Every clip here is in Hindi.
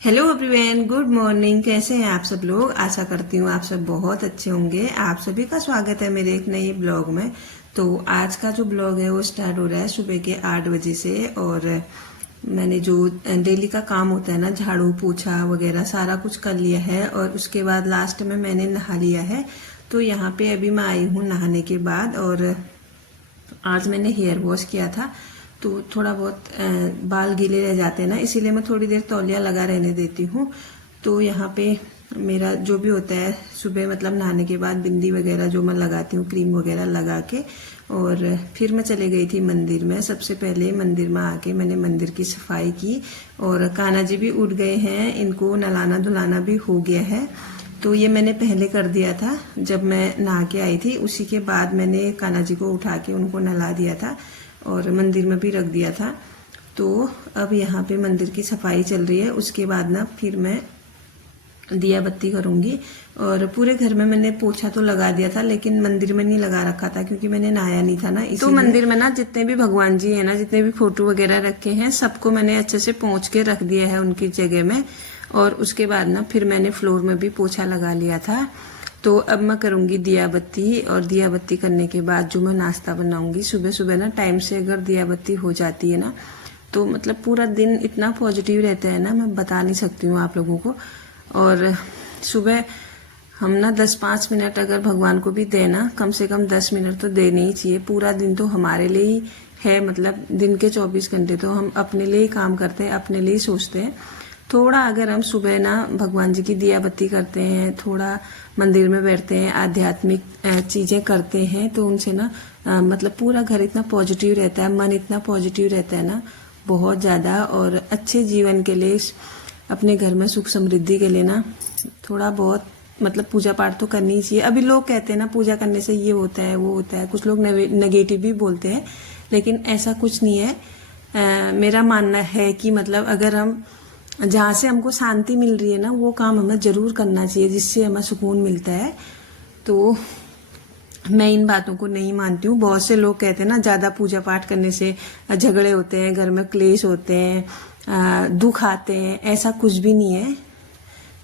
Hello everyone, good morning. कैसे हैं आप सब लोग? आशा करती हूँ आप सब बहुत अच्छे होंगे। आप सभी का स्वागत है मेरे एक नए ब्लॉग में। तो आज का जो ब्लॉग है वो स्टार्ट हो रहा है सुबह के 8 बजे से। और मैंने जो डेली का काम होता है ना, झाड़ू पोछा वगैरह सारा कुछ कर लिया है। और उसके बाद लास्ट में मैंने नहा लिया है। तो यहाँ पे अभी मैं आई हूँ नहाने के बाद। और आज मैंने हेयर वॉश किया था, तो थोड़ा बहुत बाल गीले रह जाते हैं ना, इसीलिए मैं थोड़ी देर तौलिया लगा रहने देती हूँ। तो यहाँ पे मेरा जो भी होता है सुबह, मतलब नहाने के बाद बिंदी वगैरह जो मैं लगाती हूँ, क्रीम वगैरह लगा के, और फिर मैं चले गई थी मंदिर में। सबसे पहले मंदिर में आके मैंने मंदिर की सफाई की। और कान्हा जी भी उठ गए हैं, इनको नहलाना धुलाना भी हो गया है। तो ये मैंने पहले कर दिया था जब मैं नहा के आई थी। उसी के बाद मैंने कान्हा जी को उठा के उनको नहला दिया था और मंदिर में भी रख दिया था। तो अब यहाँ पे मंदिर की सफाई चल रही है। उसके बाद ना फिर मैं दिया बत्ती करूंगी। और पूरे घर में मैंने पोछा तो लगा दिया था, लेकिन मंदिर में नहीं लगा रखा था क्योंकि मैंने नहाया नहीं था ना। तो मंदिर में ना जितने भी भगवान जी है ना, जितने भी फोटो वगैरह रखे हैं, सबको मैंने अच्छे से पोंछ के रख दिया है उनकी जगह में। और उसके बाद ना फिर मैंने फ्लोर में भी पोछा लगा लिया था। तो अब मैं करूंगी दिया बत्ती। और दिया बत्ती करने के बाद जो मैं नाश्ता बनाऊंगी, सुबह सुबह ना टाइम से अगर दिया बत्ती हो जाती है ना, तो मतलब पूरा दिन इतना पॉजिटिव रहता है ना, मैं बता नहीं सकती हूँ आप लोगों को। और सुबह हम ना 10-5 मिनट अगर भगवान को भी देना, कम से कम 10 मिनट तो देने ही चाहिए। पूरा दिन तो हमारे लिए ही है, मतलब दिन के 24 घंटे तो हम अपने लिए ही काम करते हैं, अपने लिए ही सोचते हैं। थोड़ा अगर हम सुबह ना भगवान जी की दिया बत्ती करते हैं, थोड़ा मंदिर में बैठते हैं, आध्यात्मिक चीजें करते हैं, तो उनसे ना मतलब पूरा घर इतना पॉजिटिव रहता है, मन इतना पॉजिटिव रहता है ना, बहुत ज्यादा। और अच्छे जीवन के लिए, अपने घर में सुख समृद्धि के लिए ना थोड़ा बहुत मतलब पूजा पाठ तो करनी ही चाहिए। अभी लोग कहते हैं ना पूजा करने से ये होता है वो होता है, कुछ लोग नेगेटिव भी बोलते हैं, लेकिन ऐसा कुछ नहीं है। मेरा मानना है कि मतलब अगर हम जहाँ से हमको शांति मिल रही है ना, वो काम हमें जरूर करना चाहिए, जिससे हमें सुकून मिलता है। तो मैं इन बातों को नहीं मानती हूँ। बहुत से लोग कहते हैं ना ज्यादा पूजा पाठ करने से झगड़े होते हैं, घर में क्लेश होते हैं, दुख आते हैं। ऐसा कुछ भी नहीं है,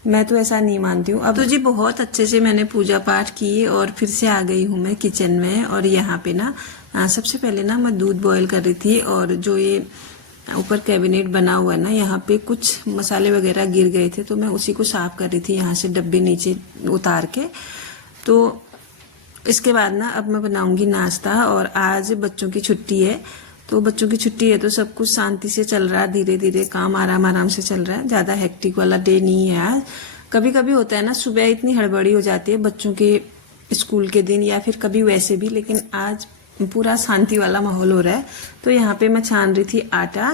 मैं तो ऐसा नहीं मानती हूँ। अब तो जी बहुत अच्छे से मैंने पूजा पाठ की और फिर से आ गई हूँ मैं किचन में। और यहाँ पे ना सबसे पहले ना मैं दूध बॉईल कर रही थी, और जो ये ऊपर कैबिनेट बना हुआ है ना, यहाँ पे कुछ मसाले वगैरह गिर गए थे, तो मैं उसी को साफ कर रही थी, यहाँ से डब्बे नीचे उतार के। तो इसके बाद ना अब मैं बनाऊंगी नाश्ता। और आज बच्चों की छुट्टी है, तो बच्चों की छुट्टी है तो सब कुछ शांति से चल रहा है, धीरे धीरे काम आराम आराम से चल रहा है। ज्यादा हेक्टिक वाला डे नहीं है आज। कभी कभी होता है ना सुबह इतनी हड़बड़ी हो जाती है बच्चों के स्कूल के दिन, या फिर कभी वैसे भी, लेकिन आज पूरा शांति वाला माहौल हो रहा है। तो यहाँ पे मैं छान रही थी आटा।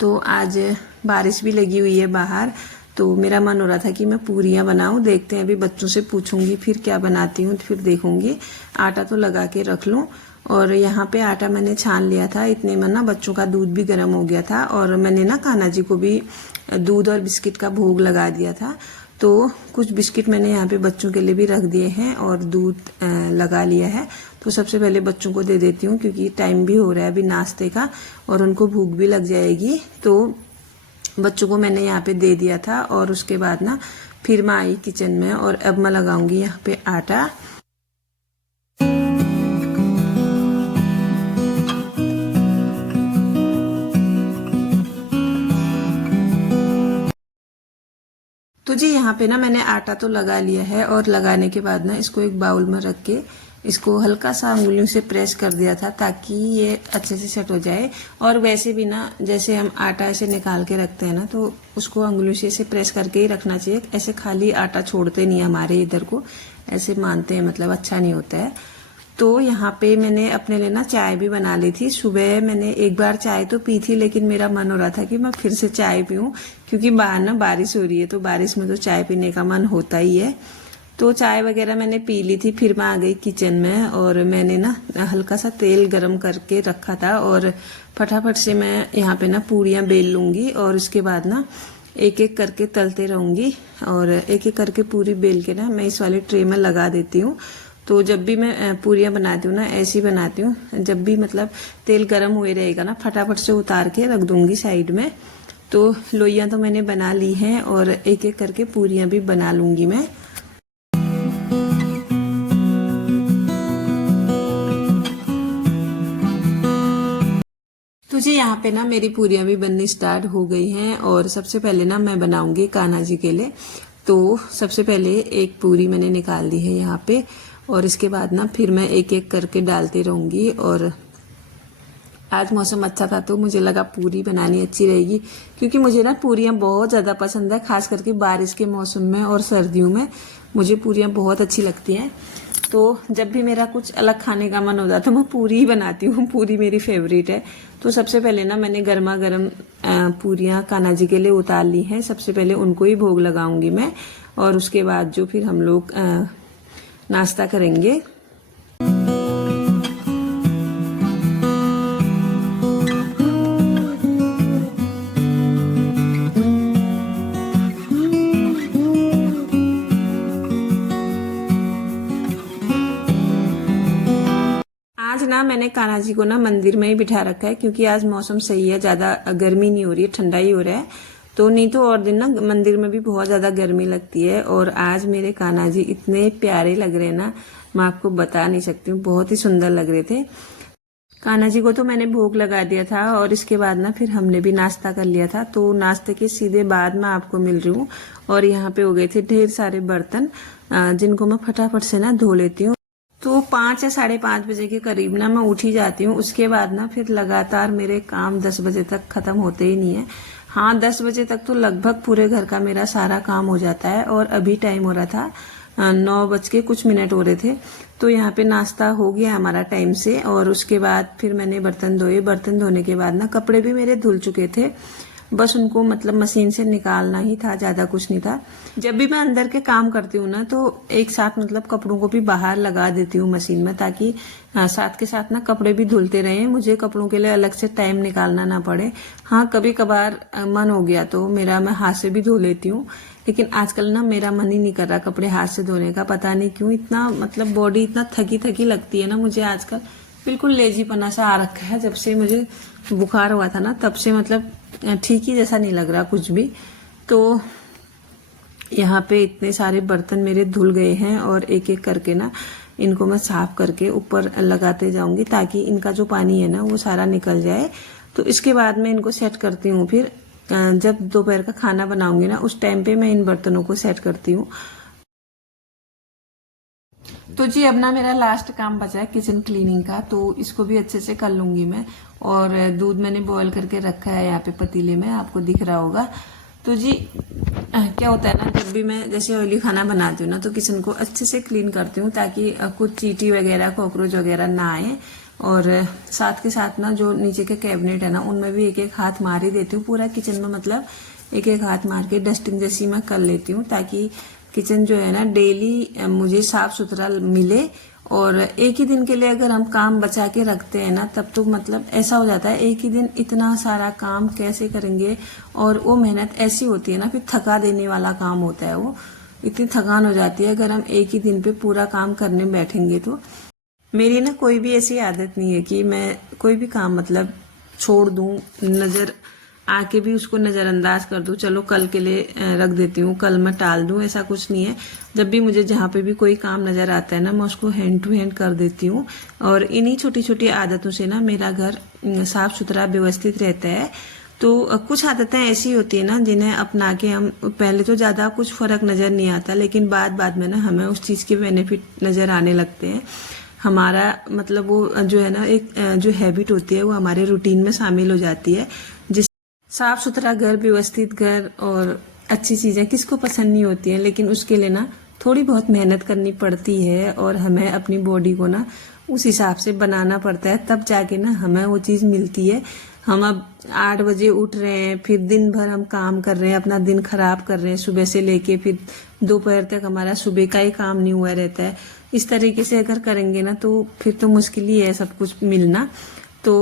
तो आज बारिश भी लगी हुई है बाहर, तो मेरा मन हो रहा था कि मैं पूरियां बनाऊं। देखते हैं, अभी बच्चों से पूछूंगी फिर क्या बनाती हूँ, फिर देखूंगी। आटा तो लगा के रख लूं। और यहाँ पे आटा मैंने छान लिया था, इतने में ना बच्चों का दूध भी गर्म हो गया था। और मैंने ना कान्हा जी को भी दूध और बिस्किट का भोग लगा दिया था। तो कुछ बिस्किट मैंने यहाँ पे बच्चों के लिए भी रख दिए हैं और दूध लगा लिया है। तो सबसे पहले बच्चों को दे देती हूँ, क्योंकि टाइम भी हो रहा है अभी नाश्ते का और उनको भूख भी लग जाएगी। तो बच्चों को मैंने यहाँ पे दे दिया था। और उसके बाद ना फिर मैं आई किचन में, और अब मैं लगाऊंगी यहाँ पे आटा। तो जी यहाँ पे ना मैंने आटा तो लगा लिया है, और लगाने के बाद ना इसको एक बाउल में रख के इसको हल्का सा उंगलियों से प्रेस कर दिया था, ताकि ये अच्छे से सेट हो जाए। और वैसे भी ना जैसे हम आटा ऐसे निकाल के रखते हैं ना, तो उसको उंगलियों से ऐसे प्रेस करके ही रखना चाहिए। ऐसे खाली आटा छोड़ते नहीं, हमारे इधर को ऐसे मानते हैं, मतलब अच्छा नहीं होता है। तो यहाँ पे मैंने अपने लिए ना चाय भी बना ली थी। सुबह मैंने एक बार चाय तो पी थी, लेकिन मेरा मन हो रहा था कि मैं फिर से चाय पीऊं, क्योंकि बाहर ना बारिश हो रही है, तो बारिश में तो चाय पीने का मन होता ही है। तो चाय वगैरह मैंने पी ली थी। फिर मैं आ गई किचन में, और मैंने ना हल्का सा तेल गरम करके रखा था, और फटाफट से मैं यहाँ पे ना पूरियां बेल लूंगी। और उसके बाद ना एक एक करके तलते रहूंगी, और एक एक करके पूरी बेल के ना मैं इस वाले ट्रे में लगा देती हूँ। तो जब भी मैं पूरियां बनाती हूँ ना, ऐसी बनाती हूँ, जब भी मतलब तेल गर्म हुए रहेगा ना, फटाफट से उतार के रख दूंगी साइड में। तो लोइयाँ तो मैंने बना ली हैं और एक एक करके पूरियाँ भी बना लूँगी मैं। तो जी यहाँ पे ना मेरी पूरियाँ भी बननी स्टार्ट हो गई हैं और सबसे पहले ना मैं बनाऊंगी कान्हा जी के लिए। तो सबसे पहले एक पूरी मैंने निकाल दी है यहाँ पे और इसके बाद ना फिर मैं एक एक करके डालती रहूंगी। और आज मौसम अच्छा था तो मुझे लगा पूरी बनानी अच्छी रहेगी, क्योंकि मुझे ना पूरियाँ बहुत ज़्यादा पसंद है, खास करके बारिश के मौसम में और सर्दियों में मुझे पूरियाँ बहुत अच्छी लगती हैं। तो जब भी मेरा कुछ अलग खाने का मन हो जाता है मैं पूरी ही बनाती हूँ, पूरी मेरी फेवरेट है। तो सबसे पहले ना मैंने गर्मा गर्म पूरियाँ कान्हा जी के लिए उतार ली हैं। सबसे पहले उनको ही भोग लगाऊंगी मैं और उसके बाद जो फिर हम लोग नाश्ता करेंगे। आज ना मैंने कान्हा जी को ना मंदिर में ही बिठा रखा है, क्योंकि आज मौसम सही है, ज्यादा गर्मी नहीं हो रही है, ठंडा ही हो रहा है। तो नहीं तो और दिन ना मंदिर में भी बहुत ज्यादा गर्मी लगती है। और आज मेरे कान्हा जी इतने प्यारे लग रहे हैं ना, मैं आपको बता नहीं सकती हूँ, बहुत ही सुंदर लग रहे थे। कान्हा जी को तो मैंने भोग लगा दिया था और इसके बाद ना फिर हमने भी नाश्ता कर लिया था। तो नाश्ते के सीधे बाद मैं आपको मिल रही हूँ और यहाँ पे हो गए थे ढेर सारे बर्तन, जिनको मैं फटाफट से ना धो लेती हूँ। तो 5 या 5:30 बजे के करीब ना मैं उठ ही जाती हूँ। उसके बाद ना फिर लगातार मेरे काम 10 बजे तक खत्म होते ही नहीं है। हाँ, 10 बजे तक तो लगभग पूरे घर का मेरा सारा काम हो जाता है। और अभी टाइम हो रहा था 9 बज के कुछ मिनट हो रहे थे। तो यहाँ पे नाश्ता हो गया हमारा टाइम से और उसके बाद फिर मैंने बर्तन धोए। बर्तन धोने के बाद ना कपड़े भी मेरे धुल चुके थे, बस उनको मतलब मशीन से निकालना ही था, ज्यादा कुछ नहीं था। जब भी मैं अंदर के काम करती हूँ ना तो एक साथ मतलब कपड़ों को भी बाहर लगा देती हूँ मशीन में, ताकि साथ के साथ ना कपड़े भी धुलते रहे, मुझे कपड़ों के लिए अलग से टाइम निकालना ना पड़े। हाँ, कभी कभार मन हो गया तो मैं हाथ से भी धो लेती हूँ, लेकिन आजकल ना मेरा मन ही नहीं कर रहा कपड़े हाथ से धोने का। पता नहीं क्यों, इतना मतलब बॉडी इतना थकी थकी लगती है ना मुझे आजकल, बिल्कुल लेजीपना सा आ रखा है। जब से मुझे बुखार हुआ था ना तब से मतलब ठीक ही जैसा नहीं लग रहा कुछ भी। तो यहाँ पे इतने सारे बर्तन मेरे धुल गए हैं और एक एक करके ना इनको मैं साफ करके ऊपर लगाते जाऊंगी, ताकि इनका जो पानी है ना वो सारा निकल जाए। तो इसके बाद मैं इनको सेट करती हूँ। फिर जब दोपहर का खाना बनाऊंगी ना उस टाइम पे मैं इन बर्तनों को सेट करती हूँ। तो जी अब ना मेरा लास्ट काम बचा है किचन क्लीनिंग का, तो इसको भी अच्छे से कर लूंगी मैं। और दूध मैंने बॉईल करके रखा है यहाँ पे पतीले में, आपको दिख रहा होगा। तो जी क्या होता है ना, जब भी मैं जैसे ऑयली खाना बनाती हूँ ना तो किचन को अच्छे से क्लीन करती हूँ, ताकि कुछ चींटी वगैरह कॉकरोच वगैरह ना आए। और साथ के साथ ना जो नीचे के कैबिनेट है ना उनमें भी एक एक हाथ मार ही देती हूँ। पूरा किचन में मतलब एक एक हाथ मार के डस्टिंग जैसी मैं कर लेती हूँ, ताकि किचन जो है ना डेली मुझे साफ सुथरा मिले। और एक ही दिन के लिए अगर हम काम बचा के रखते हैं ना तब तो मतलब ऐसा हो जाता है, एक ही दिन इतना सारा काम कैसे करेंगे। और वो मेहनत ऐसी होती है ना, फिर थका देने वाला काम होता है वो, इतनी थकान हो जाती है अगर हम एक ही दिन पे पूरा काम करने बैठेंगे तो। मेरी ना कोई भी ऐसी आदत नहीं है कि मैं कोई भी काम मतलब छोड़ दूं, नजर आके भी उसको नजरअंदाज कर दूं, चलो कल के लिए रख देती हूँ, कल मैं टाल दूं, ऐसा कुछ नहीं है। जब भी मुझे जहाँ पे भी कोई काम नजर आता है ना मैं उसको हैंड टू हैंड कर देती हूँ। और इन्हीं छोटी छोटी आदतों से ना मेरा घर साफ सुथरा व्यवस्थित रहता है। तो कुछ आदतें ऐसी होती है ना जिन्हें अपना के हम पहले तो ज्यादा कुछ फर्क नजर नहीं आता, लेकिन बाद में ना हमें उस चीज के बेनिफिट नजर आने लगते हैं। हमारा मतलब वो जो है ना एक जो हैबिट होती है वो हमारे रूटीन में शामिल हो जाती है। जिस साफ सुथरा घर, व्यवस्थित घर और अच्छी चीजें किसको पसंद नहीं होती हैं, लेकिन उसके लिए ना थोड़ी बहुत मेहनत करनी पड़ती है और हमें अपनी बॉडी को ना उस हिसाब से बनाना पड़ता है, तब जाके ना हमें वो चीज मिलती है। हम अब 8 बजे उठ रहे हैं, फिर दिन भर हम काम कर रहे हैं, अपना दिन खराब कर रहे हैं सुबह से लेके फिर दोपहर तक हमारा सुबह का ही काम नहीं हुआ रहता है। इस तरीके से अगर करेंगे ना तो फिर तो मुश्किल ही है सब कुछ मिलना। तो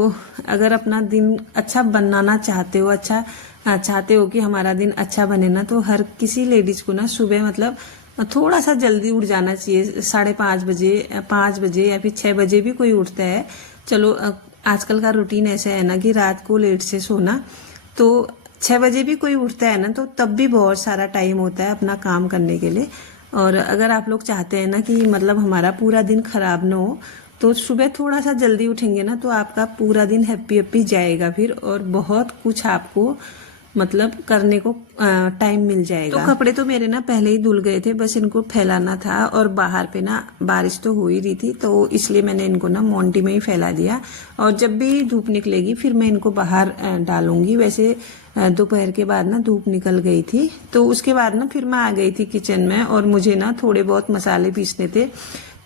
अगर अपना दिन अच्छा बनाना चाहते हो, अच्छा चाहते हो कि हमारा दिन अच्छा बने ना, तो हर किसी लेडीज को ना सुबह मतलब थोड़ा सा जल्दी उठ जाना चाहिए। 5:30 बजे, 5 बजे या फिर 6 बजे भी कोई उठता है। चलो आजकल का रूटीन ऐसा है ना कि रात को लेट से सोना, तो 6 बजे भी कोई उठता है ना तो तब भी बहुत सारा टाइम होता है अपना काम करने के लिए। और अगर आप लोग चाहते हैं ना कि मतलब हमारा पूरा दिन खराब ना हो तो सुबह थोड़ा सा जल्दी उठेंगे ना तो आपका पूरा दिन हैप्पी हैप्पी जाएगा फिर, और बहुत कुछ आपको मतलब करने को टाइम मिल जाएगा। तो कपड़े तो मेरे ना पहले ही धुल गए थे, बस इनको फैलाना था। और बाहर पे ना बारिश तो हो ही रही थी तो इसलिए मैंने इनको ना मोंटी में ही फैला दिया। और जब भी धूप निकलेगी फिर मैं इनको बाहर डालूंगी। वैसे दोपहर के बाद ना धूप निकल गई थी तो उसके बाद ना फिर मैं आ गई थी किचन में, और मुझे ना थोड़े बहुत मसाले पीसने थे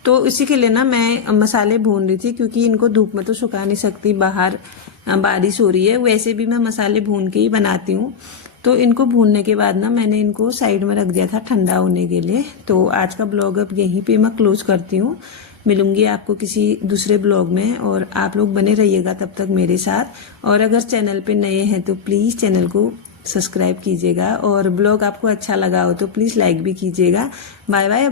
तो इसी के लिए ना मैं मसाले भून रही थी, क्योंकि इनको धूप में तो सुखा नहीं सकती, बाहर बारिश हो रही है। वैसे भी मैं मसाले भून के ही बनाती हूँ। तो इनको भूनने के बाद ना मैंने इनको साइड में रख दिया था ठंडा होने के लिए। तो आज का ब्लॉग अब यहीं पे मैं क्लोज करती हूँ। मिलूंगी आपको किसी दूसरे ब्लॉग में, और आप लोग बने रहिएगा तब तक मेरे साथ। और अगर चैनल पे नए हैं तो प्लीज़ चैनल को सब्सक्राइब कीजिएगा, और ब्लॉग आपको अच्छा लगा हो तो प्लीज़ लाइक भी कीजिएगा। Bye bye.